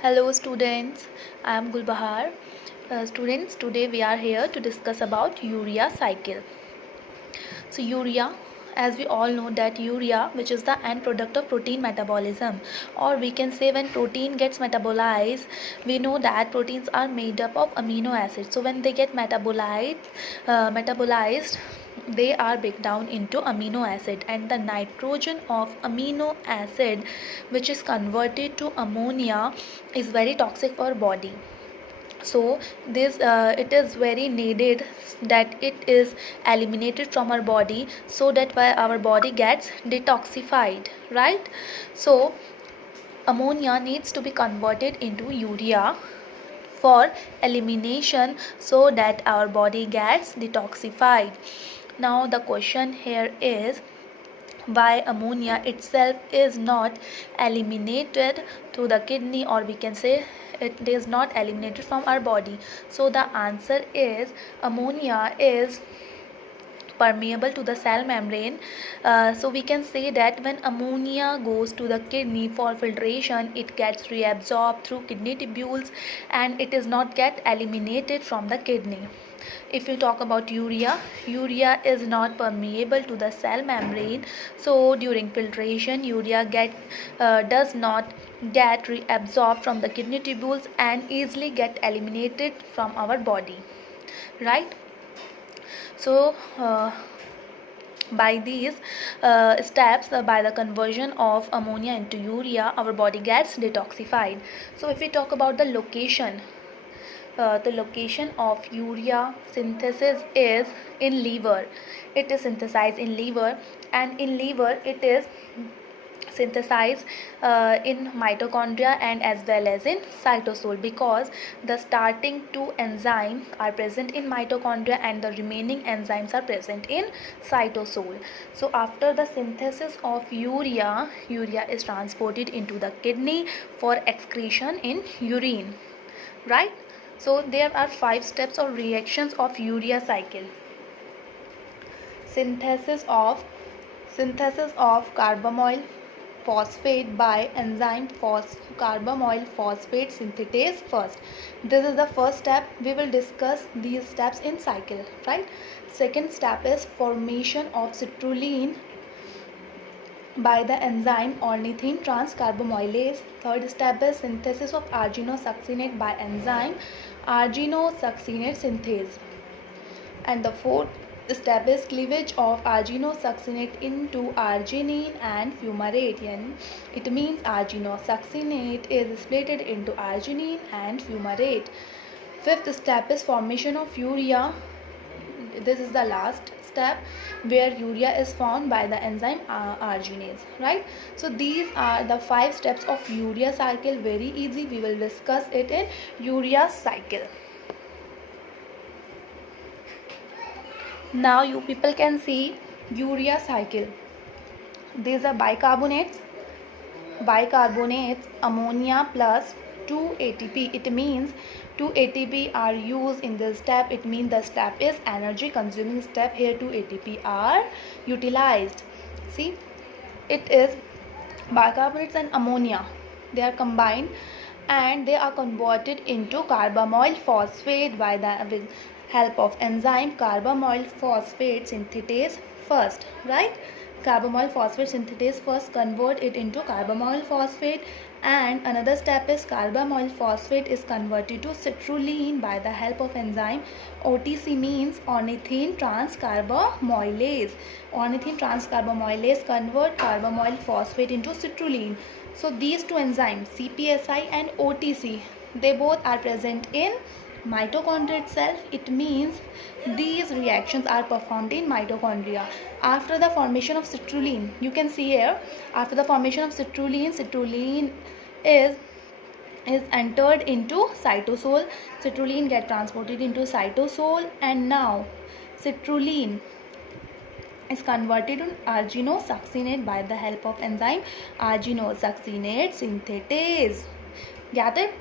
Hello students, I am Gulbahar. Students, today we are here to discuss about urea cycle. So urea, as we all know that urea, which is the end product of protein metabolism, or we can say when protein gets metabolized, we know that proteins are made up of amino acids. So when they get metabolized, they are break down into amino acid, and the nitrogen of amino acid, which is converted to ammonia, is very toxic for body. So this it is very needed that it is eliminated from our body, so that why our body gets detoxified, right? So ammonia needs to be converted into urea for elimination, so that our body gets detoxified. Now the question here is, why ammonia itself is not eliminated to the kidney, or we can say it is not eliminated from our body? So the answer is, ammonia is permeable to the cell membrane. So we can say that when ammonia goes to the kidney for filtration, it gets reabsorbed through kidney tubules, and it is not get eliminated from the kidney. If you talk about urea, urea is not permeable to the cell membrane, so during filtration urea does not get reabsorbed from the kidney tubules and easily get eliminated from our body, right? So by these steps, by the conversion of ammonia into urea, our body gets detoxified. So if we talk about the location of urea synthesis is in liver. It is synthesized in liver, and in liver it is synthesized in mitochondria and as well as in cytosol, because the starting two enzymes are present in mitochondria and the remaining enzymes are present in cytosol. So after the synthesis of urea is transported into the kidney for excretion in urine, right? So there are 5 steps or reactions of urea cycle. Synthesis of carbamoyl phosphate by enzyme carbamoyl phosphate synthetase first. This is the first step. We will discuss these steps in cycle, right? Second step is formation of citrulline by the enzyme ornithine transcarbamylase. Third step is synthesis of arginosuccinate by enzyme arginosuccinate synthase. And the fourth step is cleavage of arginosuccinate into arginine and fumarate. It means arginosuccinate is split into arginine and fumarate. Fifth step is formation of urea. This is the last step where urea is formed by the enzyme arginase, right? So these are the 5 steps of urea cycle. Very easy. We will discuss it in urea cycle. Now you people can see urea cycle. These are bicarbonates, ammonia plus 2 ATP. It means 2 ATP are used in this step. It means the step is energy consuming step. Here 2 ATP are utilized. See, it is bicarbonates and ammonia. They are combined and they are converted into carbamoyl phosphate by the with help of enzyme carbamoyl phosphate synthetase first, right? Carbamoyl phosphate synthetase first convert it into carbamoyl phosphate, and another step is carbamoyl phosphate is converted to citrulline by the help of enzyme OTC, means ornithine transcarbamylase. Ornithine transcarbamylase convert carbamoyl phosphate into citrulline. So these two enzymes CPSI and OTC, they both are present in mitochondria itself. It means these reactions are performed in mitochondria. After the formation of citrulline, you can see here, after the formation of citrulline is entered into cytosol. Citrulline get transported into cytosol, and now citrulline is converted to arginosuccinate by the help of enzyme arginosuccinate synthetase. Get it?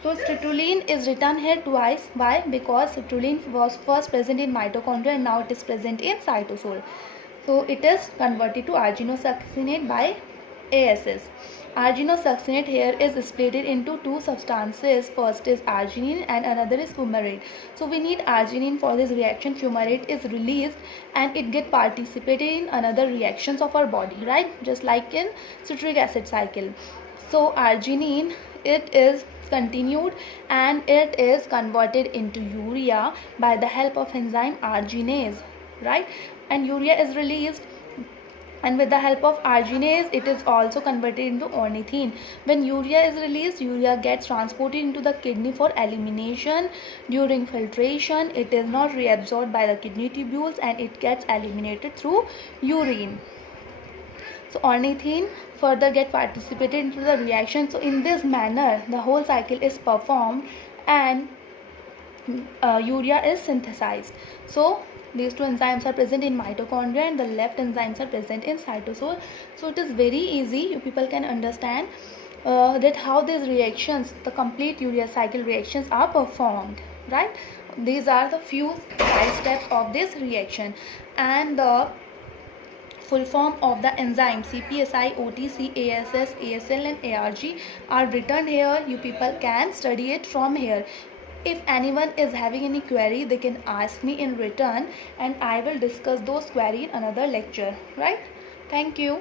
So citrulline is written here twice. Why? Because citrulline was first present in mitochondria and now it is present in cytosol. So it is converted to arginosuccinate by ASS. Arginosuccinate here is split into two substances. First is arginine and another is fumarate. So we need arginine for this reaction. Fumarate is released and it get participated in another reactions of our body, right? Just like in citric acid cycle. So arginine, it is continued and it is converted into urea by the help of enzyme arginase, right? And urea is released, and with the help of arginase it is also converted into ornithine. When urea is released, urea gets transported into the kidney for elimination. During filtration, it is not reabsorbed by the kidney tubules and it gets eliminated through urine. So ornithine further get participated into the reaction. So in this manner the whole cycle is performed and urea is synthesized. So these two enzymes are present in mitochondria and the left enzymes are present in cytosol. So it is very easy, you people can understand that how these reactions, the complete urea cycle reactions are performed, right? These are the few 5 steps of this reaction, and the full form of the enzyme CPSI, OTC, ASS, ASL and ARG are written here. You people can study it from here. If anyone is having any query, they can ask me in return and I will discuss those query in another lecture, right? Thank you.